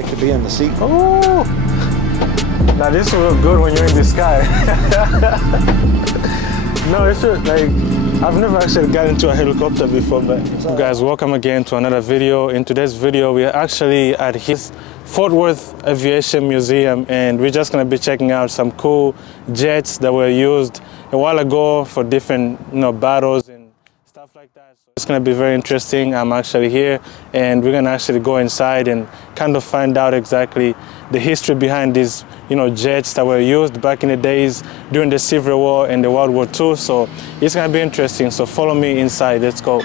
like to be in the seat. Oh! Now this will look good when you're in the sky. No, it's like, I've never actually got into a helicopter before, but... Guys, welcome again to another video. In today's video, we are actually at his Fort Worth Aviation Museum, and we're just gonna be checking out some cool jets that were used a while ago for different, battles and stuff like that. So it's gonna be very interesting. I'm actually here, and we're gonna actually go inside and kind of find out exactly the history behind these, jets that were used back in the days during the Civil War and the World War II. So it's gonna be interesting. So follow me inside. Let's go.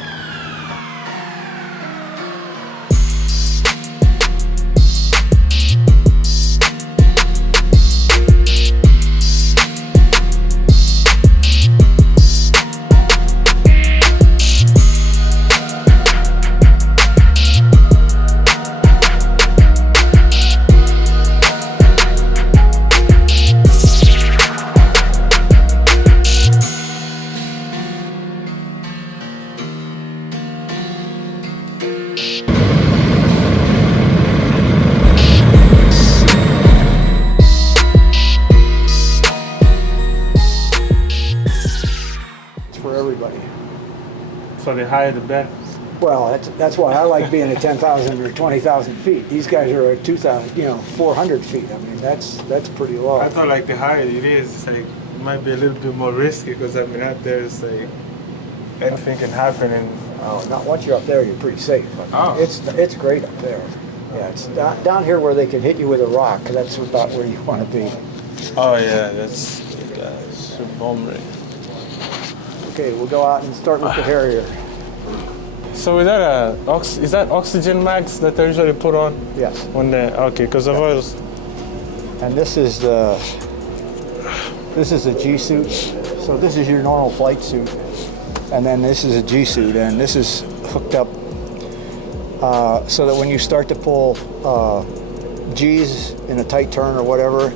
So the higher the better. Well, that's why I like being at 10,000 or 20,000 feet. These guys are at 2,000, 400 feet. I mean, that's pretty low. I thought like the higher it is, like it might be a little bit more risky because I mean out there it's like anything can happen and. Oh, not once you're up there, you're pretty safe. Oh. It's great up there. Yeah, it's down here where they can hit you with a rock. That's about where you want to be. Oh yeah, that's bomb. Okay, we'll go out and start with the Harrier. So is that oxygen max that they usually put on? Yes. When they because of oils. And this is a G suit. So this is your normal flight suit, and then this is a G suit, and this is hooked up so that when you start to pull G's in a tight turn or whatever,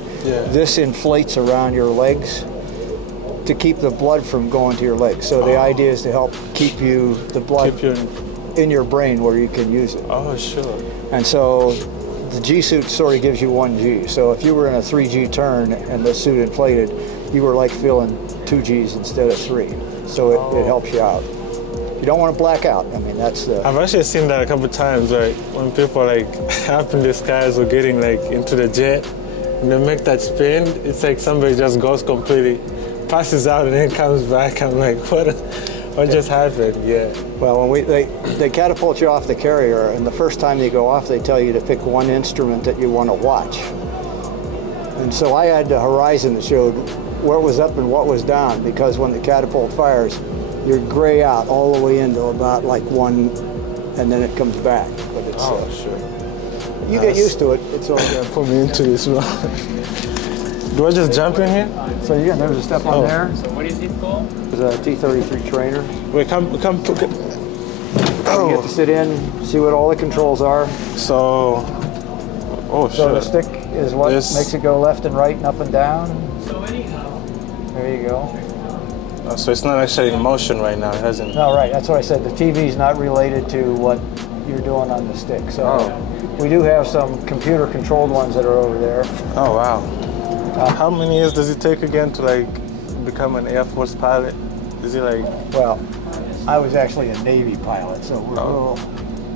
this inflates around your legs to keep the blood from going to your legs. So the idea is to help keep the blood in your brain where you can use it. Oh, sure. And so the G suit sort of gives you 1 G. So if you were in a 3G turn and the suit inflated, you were like feeling 2 Gs instead of 3. So it helps you out. You don't want to black out. I mean, that's the... I've actually seen that a couple of times, like when people like up in the skies or getting like into the jet and they make that spin, it's like somebody just goes completely, passes out and then comes back. I'm like, what just happened? Yeah. Well, when they catapult you off the carrier, and the first time you go off, they tell you to pick one instrument that you want to watch. And so I had the horizon that showed what was up and what was down, because when the catapult fires, you're gray out all the way into about like 1, and then it comes back. But it's sure. You get used to it. It's all good. Put me into this one. Do I just jump in here? So yeah, there's a step on there. So what is it called? There's a T-33 trainer. Wait, come put it. You get to sit in, see what all the controls are. So, So the stick is what makes it go left and right and up and down. So anyhow. There you go. So it's not actually in motion right now, it hasn't. No, right, that's what I said. The TV's not related to what you're doing on the stick. So we do have some computer controlled ones that are over there. Oh, wow. How many years does it take again to like become an Air Force pilot? Is it like? Well, I was actually a Navy pilot, so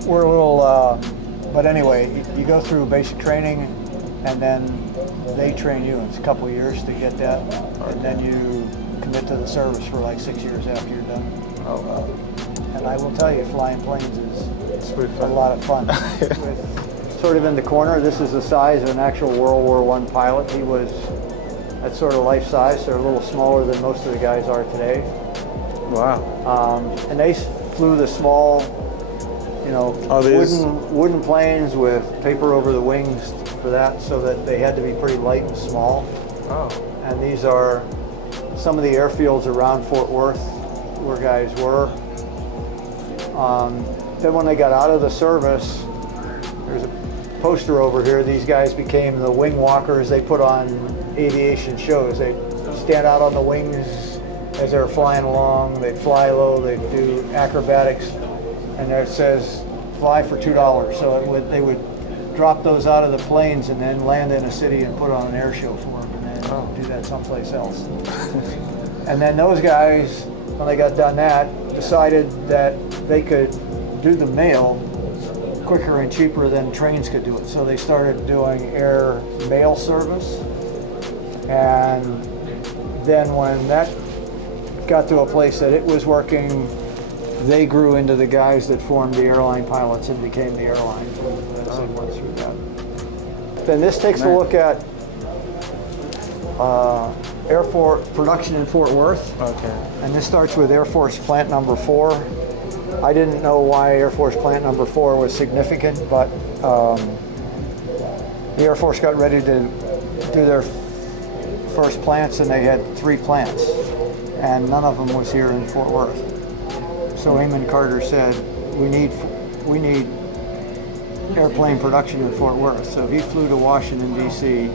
we're a little. But anyway, you go through basic training, and then they train you. It's a couple of years to get that, and then you commit to the service for like 6 years after you're done. Oh wow! And I will tell you, flying planes is a lot of fun. Sort of in the corner, this is the size of an actual World War I pilot. He was that sort of life size, so a little smaller than most of the guys are today. Wow. And they flew the small, wooden planes with paper over the wings for that, so that they had to be pretty light and small. Oh. And these are some of the airfields around Fort Worth where guys were. Then when they got out of the service, there's a poster over here. These guys became the wing walkers. They put on aviation shows. They stand out on the wings as they're flying along. They fly low. They do acrobatics, and there it says "fly for $2." So they would drop those out of the planes and then land in a city and put on an air show for them, and then do that someplace else. And then those guys, when they got done that, decided that they could do the mail quicker and cheaper than trains could do it. So they started doing air mail service. And then when that got to a place that it was working, they grew into the guys that formed the airline pilots and became the airline as they went through that. Then this takes a look at Airforce production in Fort Worth. Okay. And this starts with Air Force Plant Number 4. I didn't know why Air Force Plant Number 4 was significant, but the Air Force got ready to do their first plants, and they had 3 plants, and none of them was here in Fort Worth. So Amon Carter said, we need airplane production in Fort Worth. So he flew to Washington, D.C.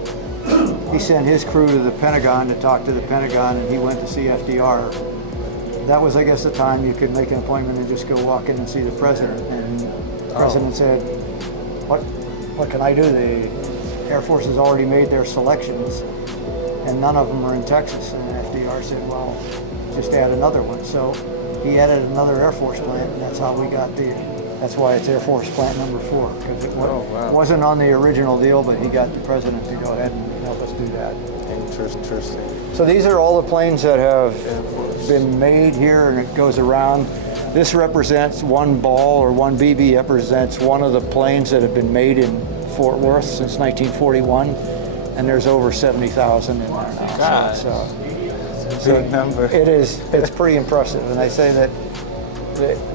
He sent his crew to the Pentagon to talk to the Pentagon, and he went to see FDR. That was, I guess, the time you could make an appointment and just go walk in and see the president. And the president said, what can I do? The Air Force has already made their selections, and none of them are in Texas. And FDR said, well, just add another one. So he added another Air Force plant, and that's how we got that's why it's Air Force Plant Number 4, because it wasn't on the original deal, but he got the president to go ahead and help us do that. Interesting. So these are all the planes that have been made here, and it goes around. This represents one ball, or one BB represents one of the planes that have been made in Fort Worth since 1941, and there's over 70,000 in there now. Gosh. So it's a big number. It's pretty impressive, and they say that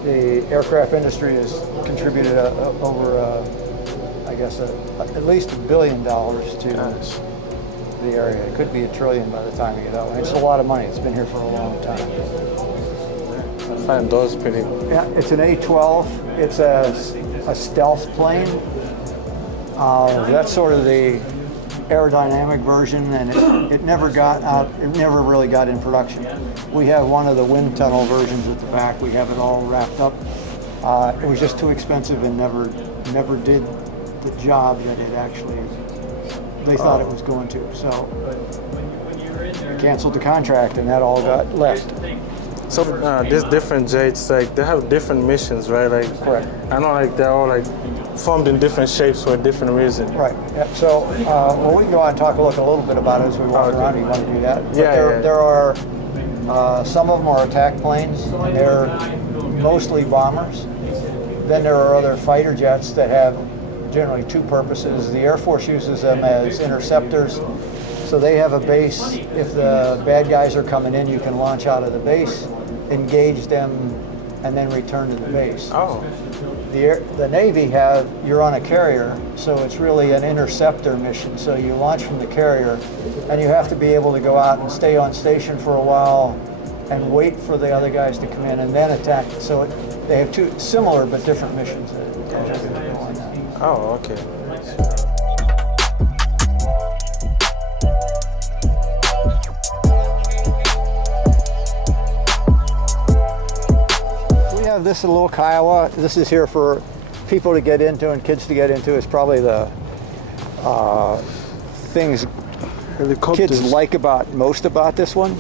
the aircraft industry has contributed over, I guess, at least $1 billion to the area. It could be $1 trillion by the time you get out. It's a lot of money. It's been here for a long time. I find those pretty. Yeah, it's an A-12. It's a stealth plane. That's sort of the aerodynamic version, and it never got out. It never really got in production. We have one of the wind tunnel versions at the back. We have it all wrapped up. It was just too expensive and never did the job that it actually they thought it was going to. So we canceled the contract, and that all got left. So these different jets, like they have different missions, right? Like, Correct. I know, like they're all like formed in different shapes for a different reason. Right. Yeah. So well, we can go on and talk a little bit about it as we walk around. You want to do that? But there are some of them are attack planes, and they're mostly bombers. Then there are other fighter jets that have generally 2 purposes. The Air Force uses them as interceptors. So they have a base. If the bad guys are coming in, you can launch out of the base, engage them, and then return to the base. Oh. The Navy you're on a carrier, so it's really an interceptor mission. So you launch from the carrier, and you have to be able to go out and stay on station for a while and wait for the other guys to come in and then attack. So they have 2 similar but different missions that are going to go on that. Oh, okay. We have this little Kiowa. This is here for people to get into and kids to get into. It's probably the things kids like most about this one.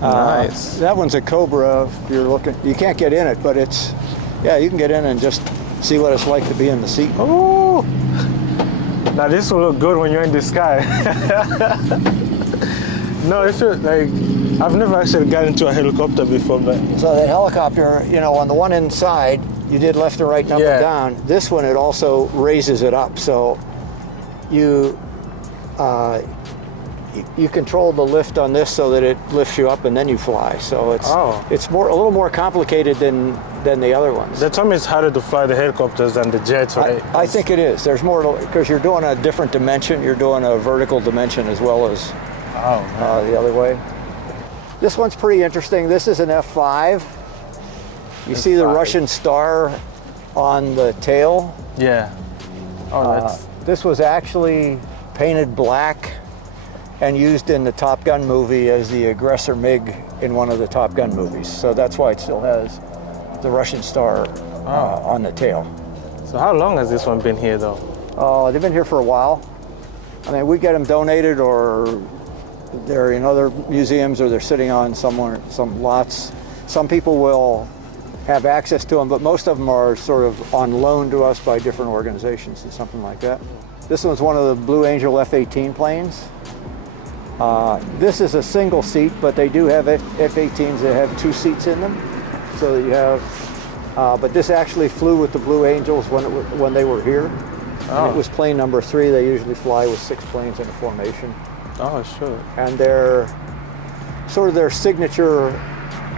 Nice. That one's a Cobra. If you're looking, you can't get in it, but you can get in and just see what it's like to be in the seat. Oh, now this will look good when you're in the sky. No, it's just like I've never actually got into a helicopter before, but so the helicopter, on the one inside, you did left and right and up and down. This one, it also raises it up, so you control the lift on this so that it lifts you up and then you fly. So it's a little more complicated than the other ones. They told me it's harder to fly the helicopters than the jets, right? I think it is. There's more because you're doing a different dimension. You're doing a vertical dimension as well as the other way. This one's pretty interesting. This is an F5. You see the Russian star on the tail? Yeah. Oh, this was actually painted black and used in the Top Gun movie as the aggressor MiG in one of the Top Gun movies. So that's why it still has the Russian star on the tail. So how long has this one been here, though? They've been here for a while. I mean, we get them donated, or they're in other museums, or they're sitting on some lots. Some people will have access to them, but most of them are sort of on loan to us by different organizations and something like that. This one's one of the Blue Angel F-18 planes. This is a single seat, but they do have F-18s that have 2 seats in them, so that you have. But this actually flew with the Blue Angels when they were here. And it was plane number 3. They usually fly with 6 planes in a formation. Oh, sure. And their signature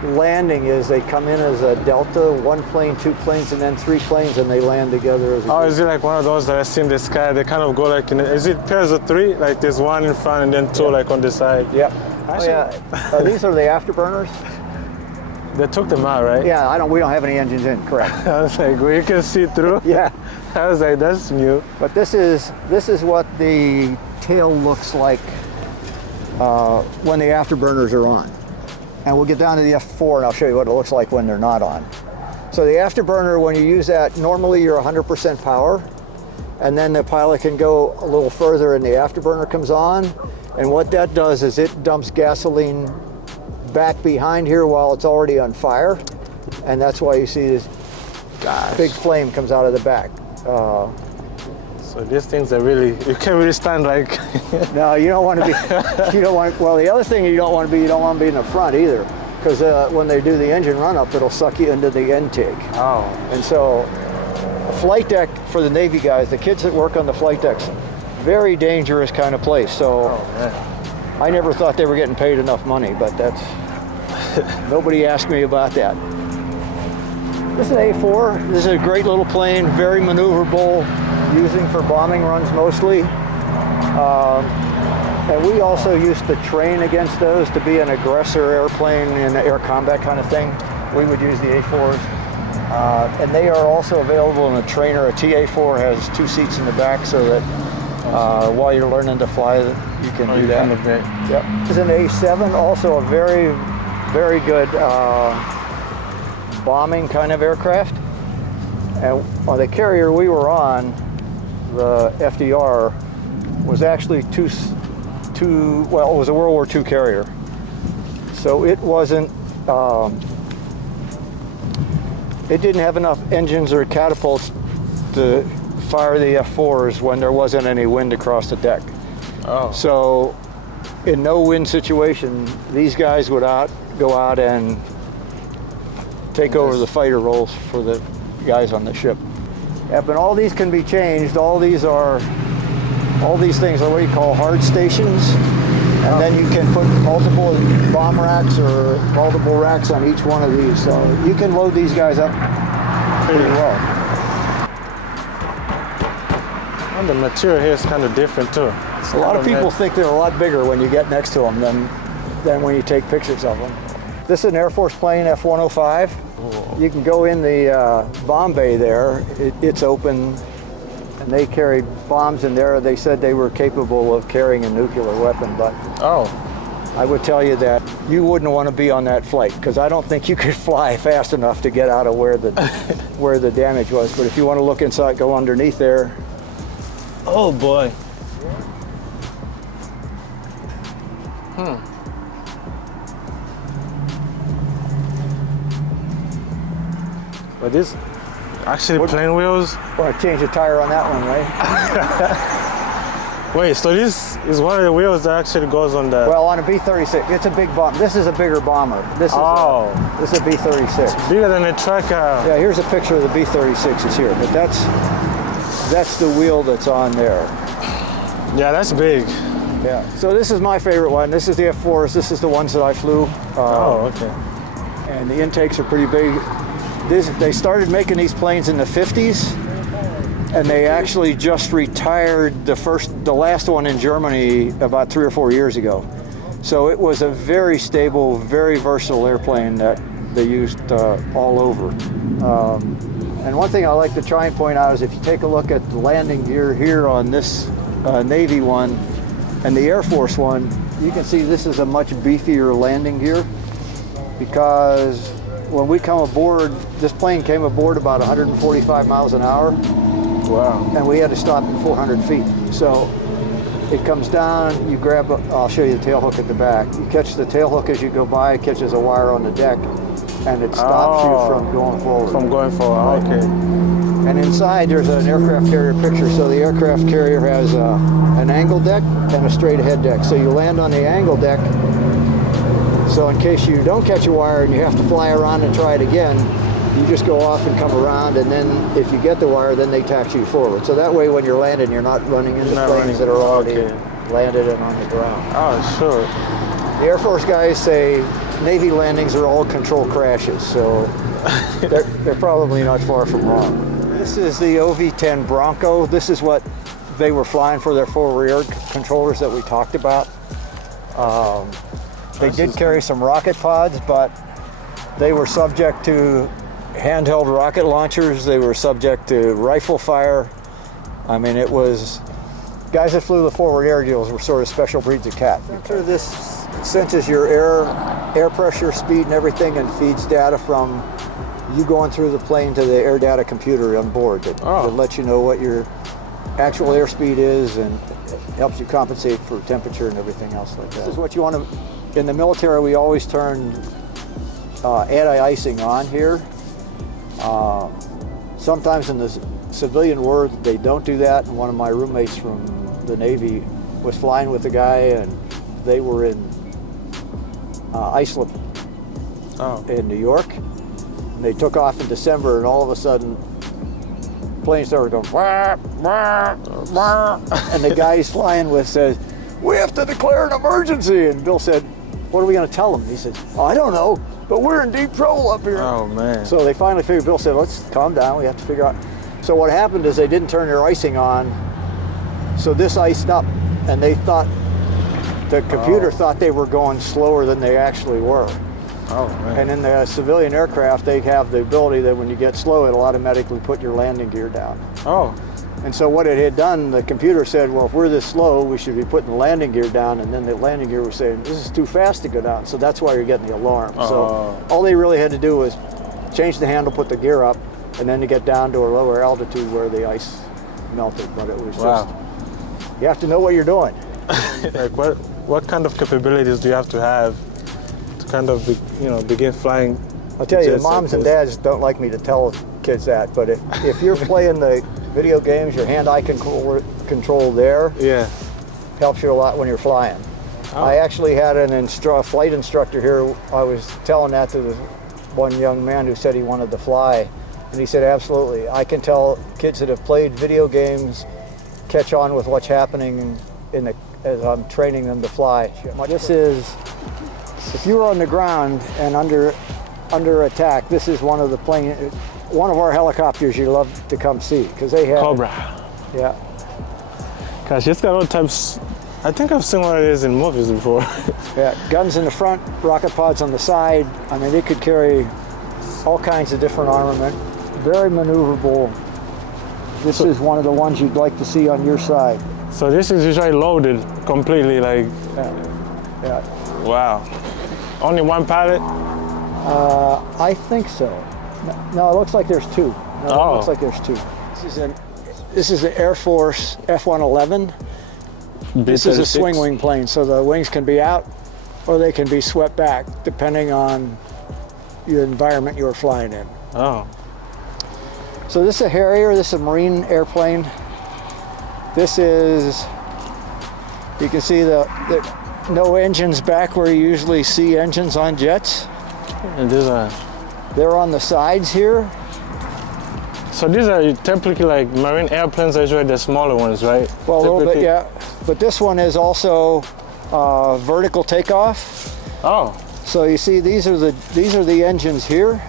landing is they come in as a delta, 1 plane, 2 planes, and then 3 planes, and they land together as a is it like one of those that I see in the sky? They kind of go like is it pairs of 3? Like there's 1 in front and then 2 like on the side? Yep. Actually, These are the afterburners. They took them out, right? Yeah, we don't have any engines in, correct. I was like, well, you can see through? Yeah. I was like, that's new. But this is what the tail looks like when the afterburners are on. And we'll get down to the F4 and I'll show you what it looks like when they're not on. So the afterburner, when you use that, normally you're 100% power, and then the pilot can go a little further and the afterburner comes on. And what that does is it dumps gasoline back behind here while it's already on fire. And that's why you see this big flame comes out of the back. So these things are really, you can't really stand like. No, you don't want to be, well, the other thing you don't want to be in the front either, because when they do the engine run up, it'll suck you into the intake. Oh. And so a flight deck for the Navy guys, the kids that work on the flight decks, very dangerous kind of place. So I never thought they were getting paid enough money, but that's, nobody asked me about that. This is an A4. This is a great little plane, very maneuverable, using for bombing runs mostly. And we also used to train against those to be an aggressor airplane in the air combat kind of thing. We would use the A4s. And they are also available in a trainer. A TA4 has 2 seats in the back so that while you're learning to fly, you can do that. Yep. This is an A7, also a very, very good bombing kind of aircraft. And on the carrier we were on, the FDR, was actually it was a World War II carrier. So it wasn't, it didn't have enough engines or catapults to fire the F4s when there wasn't any wind across the deck. Oh. So in no wind situation, these guys would go out and take over the fighter roles for the guys on the ship. Yeah, but all these can be changed. All these things are what you call hard stations. And then you can put multiple bomb racks or multiple racks on each one of these. So you can load these guys up pretty well. And the material here is kind of different too. A lot of people think they're a lot bigger when you get next to them than when you take pictures of them. This is an Air Force plane, F-105. You can go in the bomb bay there. It's open, and they carried bombs in there. They said they were capable of carrying a nuclear weapon, but I would tell you that you wouldn't want to be on that flight, because I don't think you could fly fast enough to get out of where the damage was. But if you want to look inside, go underneath there. Oh boy. But this actually plane wheels? Want to change the tire on that one, right? Wait, so this is one of the wheels that actually goes on the... Well, on a B-36, it's a big bomb. This is a bigger bomber. This is a B-36. Bigger than a truck. Yeah, here's a picture of the B-36 is here, but that's the wheel that's on there. Yeah, that's big. Yeah. So this is my favorite one. This is the F4s. This is the ones that I flew. Okay. And the intakes are pretty big. They started making these planes in the 50s, and they actually just retired the last one in Germany about 3 or 4 years ago. So it was a very stable, very versatile airplane that they used all over. And one thing I like to try and point out is if you take a look at the landing gear here on this Navy one and the Air Force one, you can see this is a much beefier landing gear, because when we come aboard, this plane came aboard about 145 miles an hour. Wow. And we had to stop at 400 feet. So it comes down, you grab, I'll show you the tail hook at the back. You catch the tail hook as you go by, it catches a wire on the deck, and it stops you from going forward. From going forward, okay. And inside there's an aircraft carrier picture. So the aircraft carrier has an angle deck and a straight ahead deck. So you land on the angle deck. So in case you don't catch a wire and you have to fly around and try it again, you just go off and come around, and then if you get the wire, then they taxi you forward. So that way when you're landing, you're not running into planes that are already landed and on the ground. Oh, sure. The Air Force guys say Navy landings are all controlled crashes, so they're probably not far from wrong. This is the OV-10 Bronco. This is what they were flying for their forward air controllers that we talked about. They did carry some rocket pods, but they were subject to handheld rocket launchers. They were subject to rifle fire. I mean, it was, guys that flew the forward air deals were sort of special breeds of cat. After this senses your air pressure, speed, and everything, and feeds data from you going through the plane to the air data computer on board that lets you know what your actual airspeed is, and helps you compensate for temperature and everything else like that. This is what you want to, in the military we always turn anti-icing on here. Sometimes in the civilian world they don't do that, and one of my roommates from the Navy was flying with a guy, and they were in Iceland in New York, and they took off in December, and all of a sudden planes started going wah, wah, wah, and the guy he's flying with says, "We have to declare an emergency." And Bill said, "What are we going to tell them?" He said, "Oh, I don't know, but we're in deep trouble up here." Oh, man. So they finally figured, Bill said, "Let's calm down, we have to figure out." So what happened is they didn't turn their icing on, so this iced up, and they thought, the computer thought they were going slower than they actually were. Oh, man. And in the civilian aircraft, they have the ability that when you get slow, it'll automatically put your landing gear down. Oh. And so what it had done, the computer said, well, if we're this slow, we should be putting the landing gear down, and then the landing gear was saying, this is too fast to go down, so that's why you're getting the alarm. So all they really had to do was change the handle, put the gear up, and then to get down to a lower altitude where the ice melted. But it was just, you have to know what you're doing. Like what kind of capabilities do you have to kind of begin flying? I'll tell you, moms and dads don't like me to tell kids that, but if you're playing the video games, your hand-eye control there helps you a lot when you're flying. I actually had a flight instructor here. I was telling that to one young man who said he wanted to fly, and he said, absolutely, I can tell kids that have played video games catch on with what's happening as I'm training them to fly. This is, if you were on the ground and under attack, this is one of our helicopters you love to come see, because they have Cobra. Yeah. Gosh, it's got all types. I think I've seen one of these in movies before. Yeah, guns in the front, rocket pods on the side. I mean, they could carry all kinds of different armament. Very maneuverable. This is one of the ones you'd like to see on your side. So this is usually loaded completely, like. Yeah. Wow. Only one pilot? I think so. No, it looks like there's two. No, it looks like there's two. This is an Airforce F-111. This is a swing wing plane, so the wings can be out or they can be swept back, depending on the environment you're flying in. Oh. So this is a Harrier. This is a Marine airplane. This is, you can see the no engines back where you usually see engines on jets. And these are... They're on the sides here. So these are typically like Marine airplanes, are usually the smaller ones, right? Well, a little bit, yeah. But this one is also vertical takeoff. Oh. So you see, these are the engines here,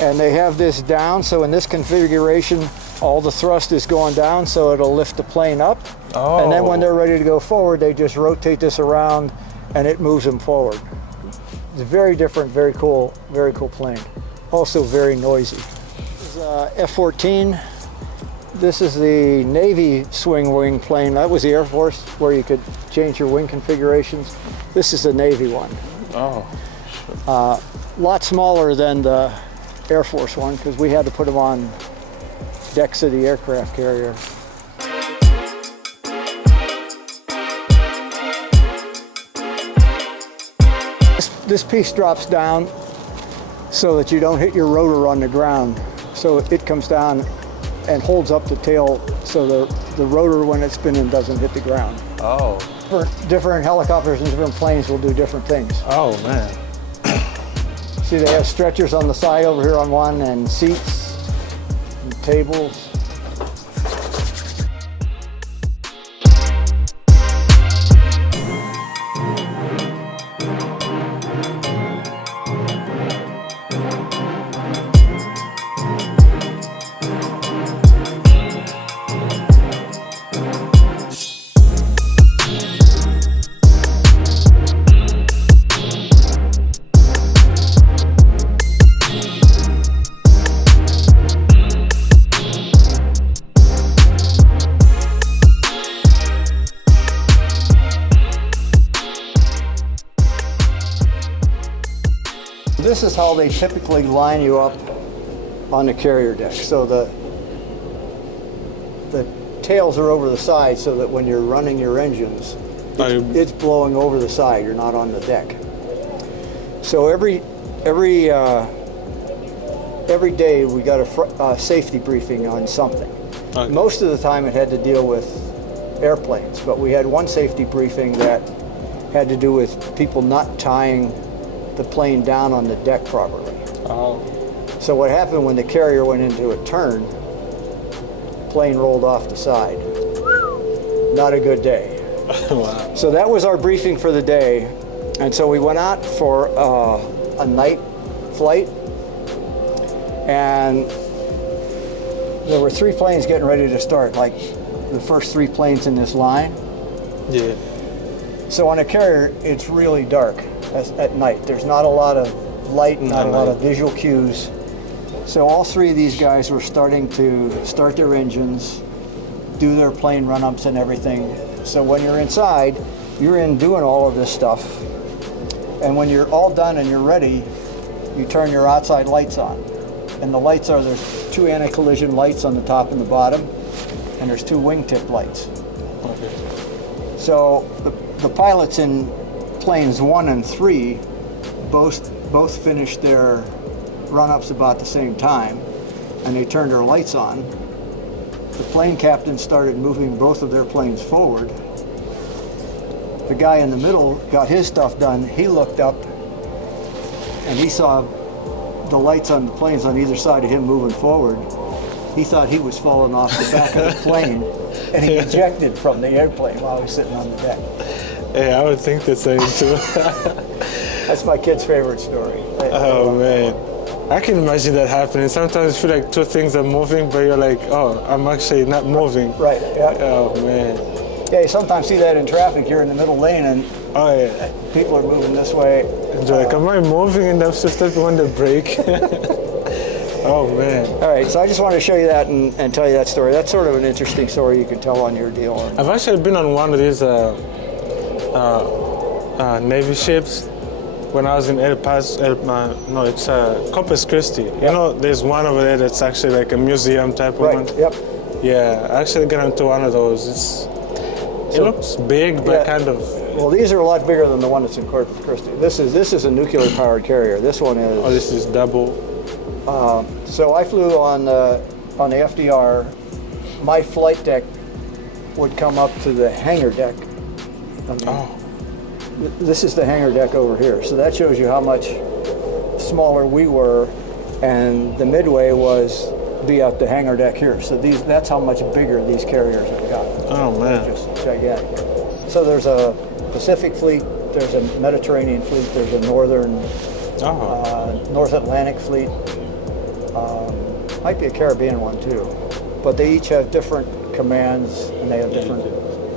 and they have this down. So in this configuration, all the thrust is going down, so it'll lift the plane up. Oh. And then when they're ready to go forward, they just rotate this around, and it moves them forward. It's very different, very cool plane. Also very noisy. This is F-14. This is the Navy swing wing plane. That was the Air Force, where you could change your wing configurations. This is the Navy one. Oh. Lot smaller than the Air Force one, because we had to put them on decks of the aircraft carrier. This piece drops down so that you don't hit your rotor on the ground. So it comes down and holds up the tail so the rotor, when it's spinning, doesn't hit the ground. Oh. Different helicopters and different planes will do different things. Oh, man. See, they have stretchers on the side over here on one, and seats and tables. This is how they typically line you up on the carrier deck. So the tails are over the side so that when you're running your engines, it's blowing over the side. You're not on the deck. So every day we got a safety briefing on something. Okay. Most of the time it had to deal with airplanes, but we had one safety briefing that had to do with people not tying the plane down on the deck properly. Oh. So what happened when the carrier went into a turn, plane rolled off the side. Not a good day. Wow. So that was our briefing for the day. And so we went out for a night flight, and there were 3 planes getting ready to start, like the first 3 planes in this line. Yeah. So on a carrier, it's really dark at night. There's not a lot of light, not a lot of visual cues. So all 3 of these guys were starting to start their engines, do their plane run-ups and everything. So when you're inside, you're in doing all of this stuff. And when you're all done and you're ready, you turn your outside lights on. And the lights are, there's 2 anti-collision lights on the top and the bottom, and there's 2 wingtip lights. Okay. So the pilots in planes 1 and 3 both finished their run-ups about the same time, and they turned their lights on. The plane captain started moving both of their planes forward. The guy in the middle got his stuff done. He looked up and he saw the lights on the planes on either side of him moving forward. He thought he was falling off the back of the plane, and he ejected from the airplane while he was sitting on the deck. Yeah, I would think the same too. That's my kid's favorite story. Oh man, I can imagine that happening. Sometimes you feel like 2 things are moving, but you're like, oh, I'm actually not moving. Right, yeah. Oh man. Yeah, you sometimes see that in traffic. You're in the middle lane and Oh yeah. people are moving this way. And you're like, am I moving? And I'm just stepping on the brake. Oh man. All right, so I just wanted to show you that and tell you that story. That's sort of an interesting story you can tell on your deal. I've actually been on one of these Navy ships when I was in it's Corpus Christi. You know, there's one over there that's actually like a museum type of one. Right, yep. Yeah, I actually got into one of those. It looks big, but Yeah. kind of. Well, these are a lot bigger than the one that's in Corpus Christi. This is a nuclear-powered carrier. This one is. Oh, this is double. So I flew on the FDR. My flight deck would come up to the hangar deck. This is the hangar deck over here. So that shows you how much smaller we were, and the midway was be at the hangar deck here. So that's how much bigger these carriers have gotten. Oh man. Just gigantic. So there's a Pacific fleet, there's a Mediterranean fleet, there's a North Atlantic fleet. Might be a Caribbean one too. But they each have different commands and they have different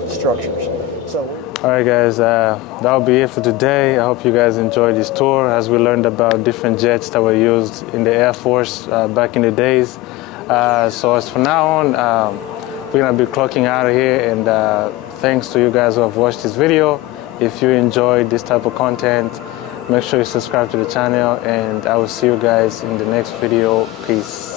structures. So. All right, guys, that'll be it for today. I hope you guys enjoyed this tour as we learned about different jets that were used in the Air Force back in the days. So as for now on, we're gonna be clocking out of here, and thanks to you guys who have watched this video. If you enjoyed this type of content, make sure you subscribe to the channel, and I will see you guys in the next video. Peace.